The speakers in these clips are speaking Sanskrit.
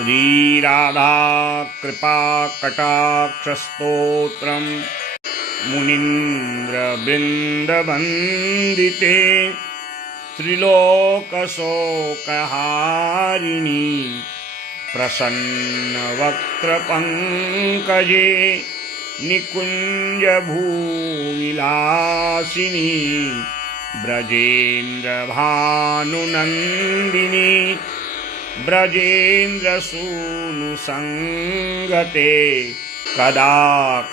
श्रीराधा कृपाकटाक्षस्तोत्रम् मुनीन्द्रवृन्दवन्दिते त्रिलोकशोकहारिणी प्रसन्नवक्त्रपङ्कजे निकुञ्जभूविलासिनी ब्रजेन्द्रभानुनन्दिनी ब्रजेन्द्रसूनुसङ्गते कदा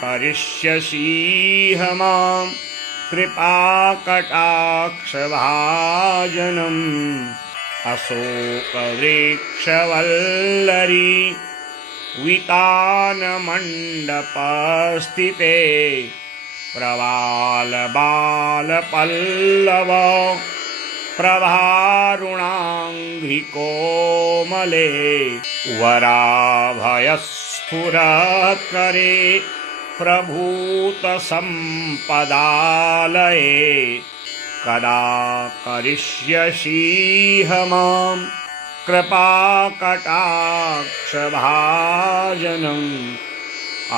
करिष्यसीह मां कृपाकटाक्षभाजनम् अशोकवृक्षवल्लरी वितानमण्डपस्थिते प्रवालबालपल्लव प्रभारुणाङ्घ्रिकोमले वराभयस्फुरत्करे प्रभूतसम्पदालये कदा करिष्यसीह मां कृपाकटाक्षभाजनम्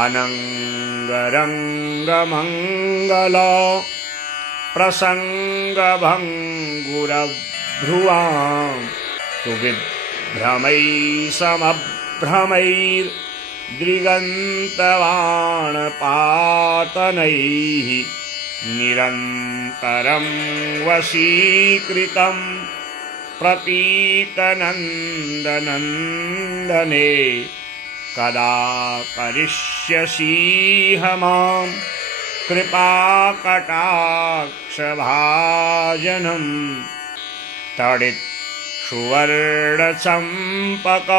अनङ्गरङ्गमङ्गल प्रसङ्गभङ्गुरभ्रुवां सुविभ्रमैः समभ्रमैर्दृगन्तवाणपातनैः निरन्तरं वशीकृतं प्रतीतनन्दनन्दने कदा करिष्यसीह मां कृपाकटाक्षभाजनम् तडित् सुवर्णचम्पक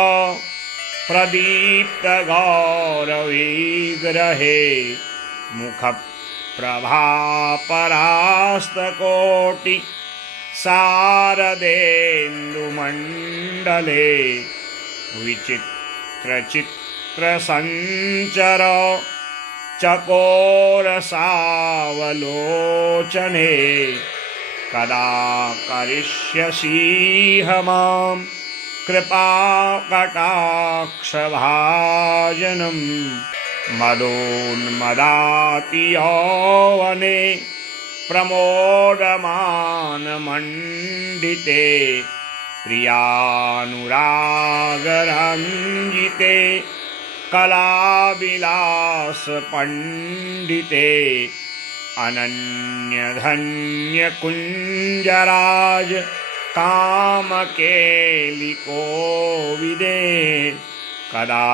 प्रदीप्तगौरविग्रहे मुखप्रभापरास्तकोटि शारदेन्दुमण्डले विचित्रचित्रसञ्चर चकोरसावलोचने कदा करिष्यसीह मां कृपाकटाक्षभाजनम् मदोन्मदातियौवने प्रमोदमानमण्डिते प्रियानुरागरञ्जिते कलाविलासपण्डिते अनन्यधन्यकुञ्जराज कामकेलिकोविदे कदा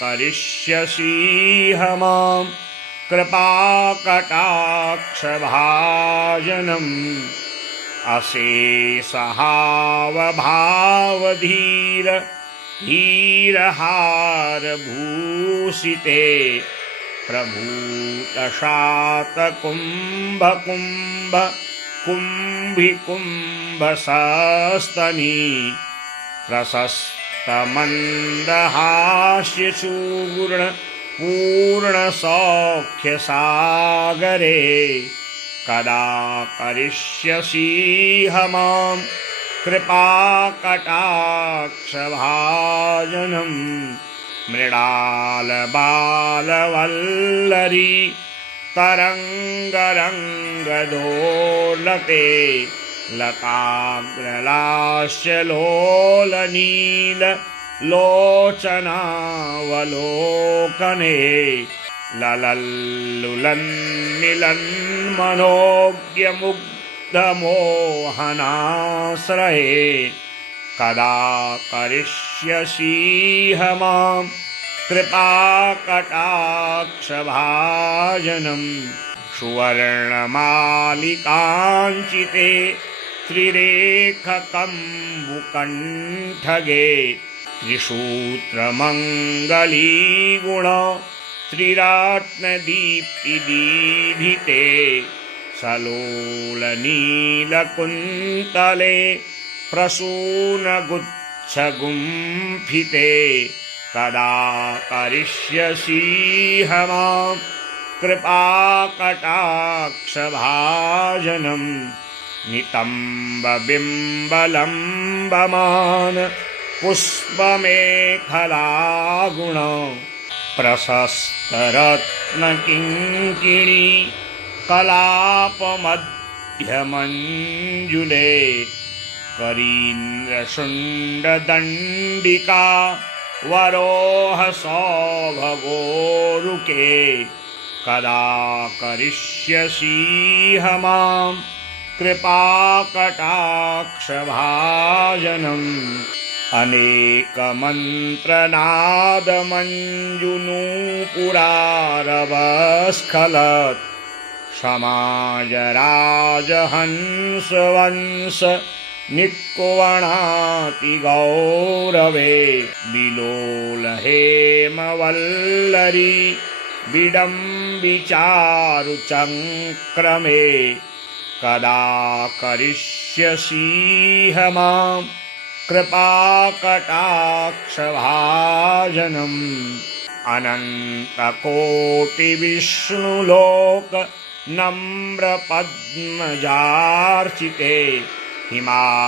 करिष्यसीह मां कृपाकटाक्षभाजनम् अशेषहावभावधीर धीरहारभूषिते प्रभूतशातकुम्भकुम्भ कुम्भिकुम्भसस्तनी प्रशस्तमन्दहास्यचूर्ण पूर्णसौख्यसागरे कदा करिष्यसीह मां कृपाकटाक्षभाजनम् मृडालबालवल्लरी तरङ्गरङ्गदोलते लताग्रलास्यलोलनीललोचनावलोकने ललल्लुलन्निलन्मनोज्ञमुग्धमोहनाश्रये कदा करिष्यसीह मां कृपाकटाक्षभाजनम् सुवर्णमालिकाञ्चिते त्रिरेखकम्बुकण्ठगे त्रिसूत्रमङ्गलीगुण त्रिरत्नदीप्तिदीधिते सलोलनीलकुन्तले प्रसूनगुच्छगुम्फिते कदा करिष्यसीह मां कृपाकटाक्षभाजनम् नितम्बबिम्बलम्बमान पुष्पमेखलागुण प्रशस्तरत्नकिङ्किणी कलापमध्यमञ्जुले करीन्द्रशुण्डदण्डिका वरोहसौभगोरुके कदा करिष्यसीह मां कृपाकटाक्षभाजनम् अनेकमन्त्रनादमञ्जुनूपुरारवस्खलत् समाजराजहंसवंश निकुवणातिगौरवे विलोलहेमवल्लरी विडम्बिचारुचङ्क्रमे कदा करिष्यसीह मां कृपाकटाक्षभाजनम् अनन्तकोटिविष्णुलोक नम्रपद्मजार्चिते हिमाद्रिजापुलोमया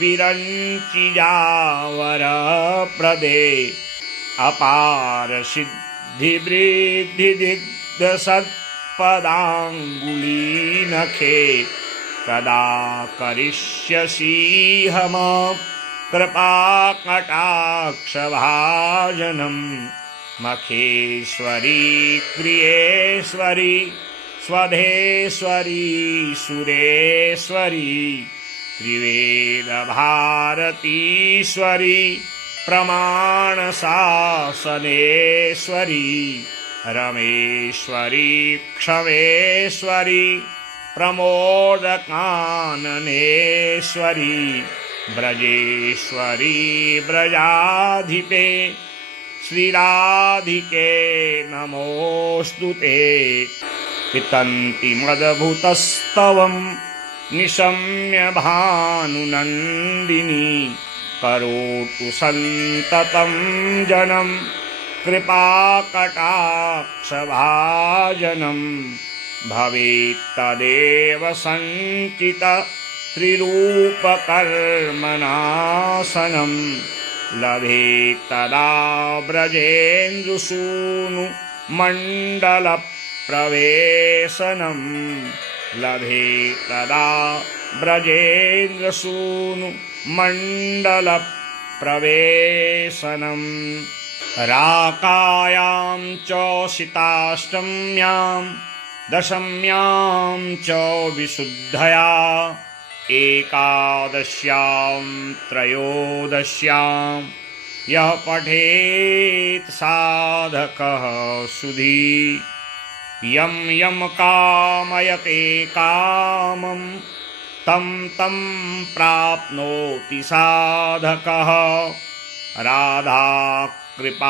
विरञ्चिजावरप्रदे अपारसिद्धिवृद्धिदिग्धसत्पदाङ्गुलीनखे कदा करिष्यसीह मां कृपाकटाक्षभाजनम् मखेश्वरी क्रियेश्वरी स्वधेश्वरी सुरेश्वरी त्रिवेदभारतीश्वरी प्रमाणशासनेश्वरी रमेश्वरी क्षमेश्वरी प्रमोदकाननेश्वरी ब्रजेश्वरी ब्रजाधिपे श्रीराधिके नमोऽस्तु ते पितन्ति मदभुतस्तवं निशम्य भानुनन्दिनी करोतु सन्ततं जनं कृपाकटाक्षभाजनं भवेत्तदेव सञ्चित त्रिरूपकर्मणासनं लभेत्तदा ब्रजेन्द्रसूनु मण्डलप्रवेशनं लभेत्तदा ब्रजेन्द्रसूनु मण्डलप्रवेशनं राकायां च शीताष्टम्यां दशम्यां च विशुद्धया एकादश्यां त्रयोदश्यां यः पठेत् साधकः सुधी यं यं कामयते कामं तं तं प्राप्नोति साधकः राधा कृपाकटाक्षेण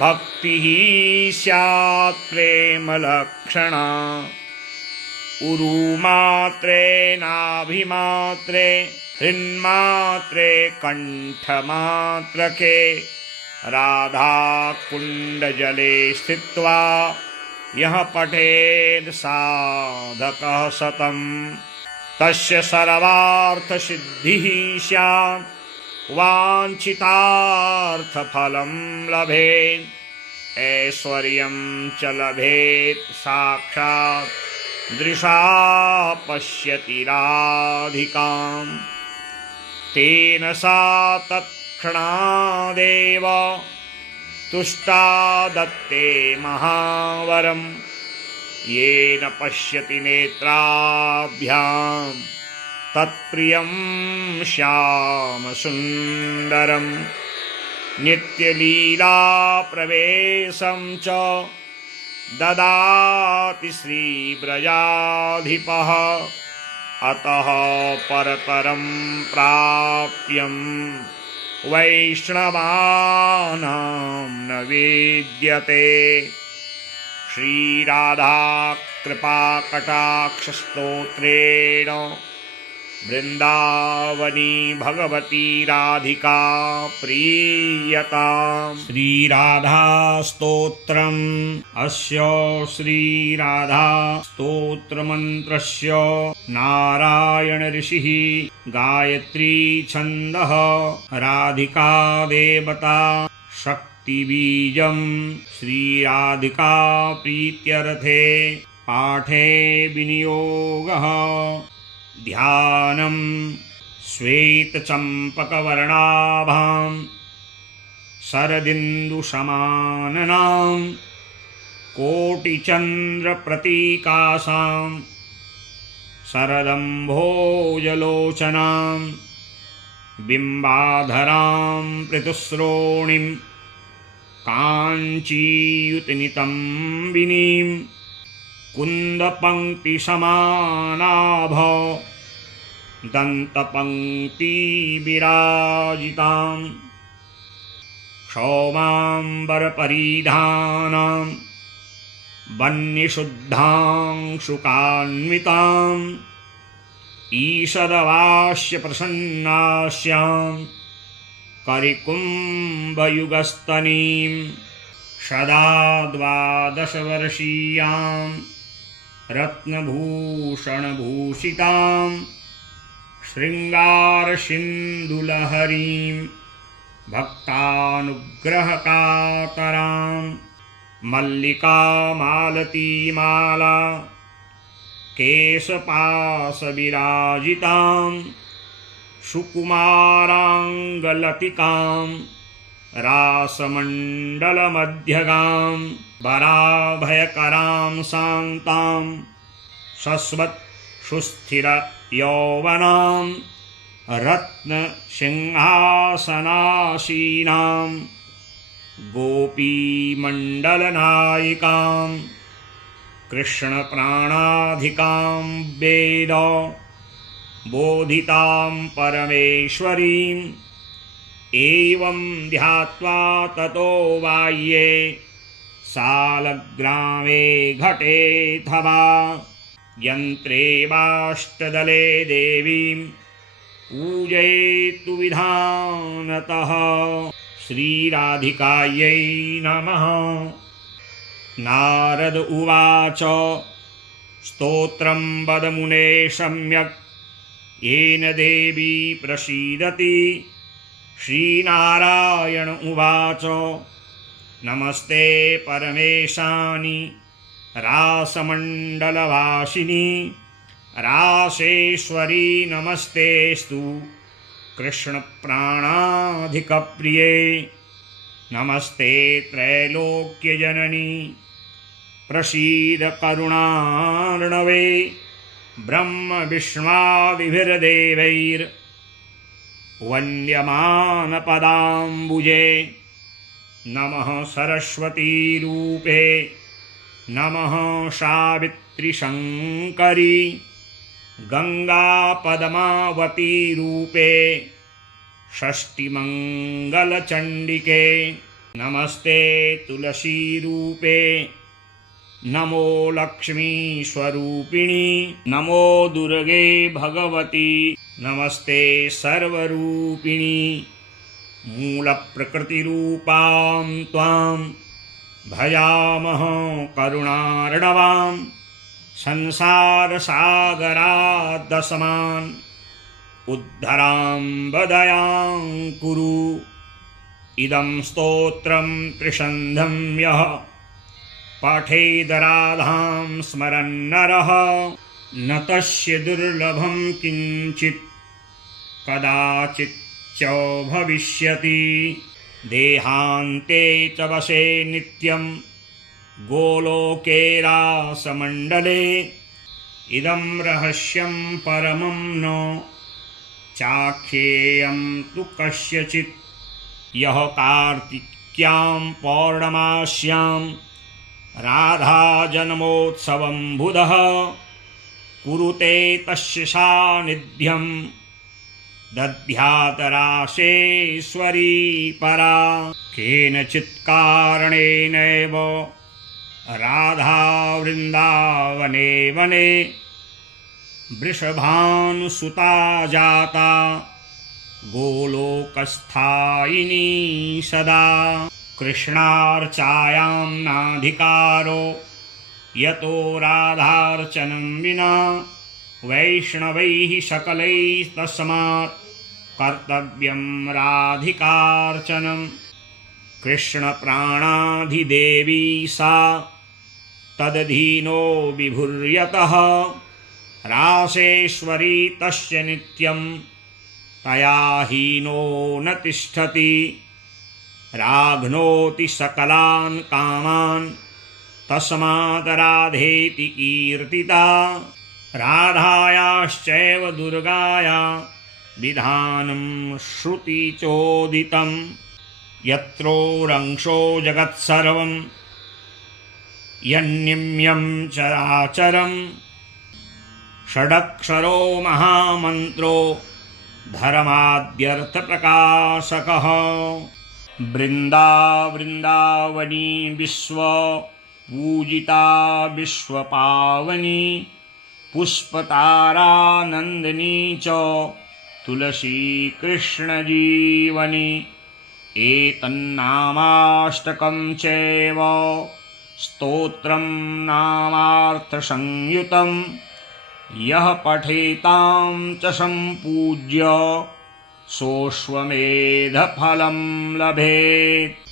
भक्तिः स्यात् प्रेमलक्षणा उरुमात्रे नाभिमात्रे हृन्मात्रे कण्ठमात्रके राधा कुण्डजले स्थित्वा यः पठेत् साधकः सतं तस्य सर्वार्थसिद्धिः स्यात् वाञ्छितार्थफलं लभेत् ऐश्वर्यं च लभेत् साक्षात् दृशा पश्यति राधिकां तेन सा तत्क्षणादेव तुष्टा दत्ते महावरं येन पश्यति नेत्राभ्यां तत्प्रियं श्यामसुन्दरं नित्यलीलाप्रवेशं च ददाति श्रीव्रजाधिपः अतः परतरं प्राप्यं वैष्णवानां न विद्यते श्रीराधा कृपाकटाक्षस्तोत्रेण वृन्दावनी भगवती राधिका प्रीयताम्। श्रीराधास्तोत्रम्। अस्य श्रीराधा स्तोत्रमन्त्रस्य नारायण ऋषिः गायत्री छन्दः राधिका देवता शक्तिबीजम्। श्रीराधिका प्रीत्यर्थे पाठे विनियोगः। ध्यानम् श्वेतचम्पकवर्णाभां शरदिन्दुसमाननां कोटिचन्द्रप्रतीकासां शरदम्भोजलोचनां बिम्बाधरां पृथुश्रोणीं काञ्चीयुतनितम्बिनीं कुन्दपङ्क्तिसमानाभ दन्तपङ्क्तिविराजितां क्षौमाम्बरपरिधानां वह्निशुद्धांशुकान्वितां ईषदवास्यप्रसन्नास्यां करिकुम्भयुगस्तनीं सदा 12 वर्षीयां रत्नभूषणभूषितां शृङ्गारसिन्धुलहरीं भक्तानुग्रहकातरां मल्लिकामालतीमाला केशपाशविराजितां सुकुमाराङ्गलतिकां रासमण्डलमध्यगां वराभयकरां शान्तां शश्वत् सुस्थिरयौवनां रत्नसिंहासनासीनां गोपीमण्डलनायिकां कृष्णप्राणाधिकां वेद बोधितां परमेश्वरीं एवं ध्यात्वा ततो बाह्ये सालग्रामे घटेऽथवा यन्त्रे वाष्टदले देवीं पूजयेतु विधानतः। श्रीराधिकायै नमः। नारद उवाच स्तोत्रं वद मुने सम्यक् येन देवी प्रसीदति। श्रीनारायण उवाच नमस्ते परमेशानि रासमण्डलवासिनि रासेश्वरी नमस्तेस्तु कृष्णप्राणाधिकप्रिये। नमस्ते त्रैलोक्यजननी प्रसीद करुणार्णवे ब्रह्मविष्मादिभिर्देवैर्वन्द्यमानपदाम्बुजे। नमः सरस्वतीरूपे नमः सावित्रीशङ्करी गङ्गापद्मावती रूपे षष्टिमङ्गलचण्डिके। नमस्ते तुलसीरूपे नमो लक्ष्मीस्वरूपिणी नमो दुर्गे भगवती नमस्ते सर्वरूपिणी। मूलप्रकृतिरूपां त्वां भजामः करुणार्णवां संसारसागरादसमान् उद्धरां वदयां कुरु। इदं स्तोत्रं त्रिशन्धं यः पठेदराधां स्मरन्नरः न तस्य दुर्लभं किञ्चित् कदाचित् च भविष्यति। देहान्ते च वसे नित्यं गोलोके रासमण्डले इदं रहस्यं परमं न चाख्येयं तु कस्यचित्। यः कार्तिक्यां पौर्णमास्यां राधा जन्मोत्सवं बुधः कुरुते तस्य सान्निध्यं दद्यात् रासेश्वरी परा। केनचित् कारणेनैव राधा वृन्दावने वने वृषभानुसुता जाता गोलोकस्थायिनी सदा कृष्णार्चायां नाधिकारो यतो राधार्चनं विना वैष्णवैः सकलैस्तस्मात् कर्तव्यं राधिकार्चनं कृष्णप्राणाधिदेवी सा तदधीनो विभुर्यतः रासेश्वरी तस्य नित्यं तया हीनो न तिष्ठति राघ्नोति सकलान् कामान् तस्मात् राधेति कीर्तिता राधायाश्चैव दुर्गाया विधानं श्रुतिचोदितं यत्रोरंशो जगत्सर्वं यन्निम्यं चराचरं षडक्षरो महामन्त्रो धर्माद्यर्थप्रकाशकः वृन्दावनी विश्व पूजिता विश्वपावनी पुष्पतारानन्दिनी च तुलसी कृष्णजीवनी एतन्नामाष्टकं चैव स्तोत्रं नामार्थसंयुतं यः पठेतां च सम्पूज्य सोऽश्वमेधफलं लभेत्।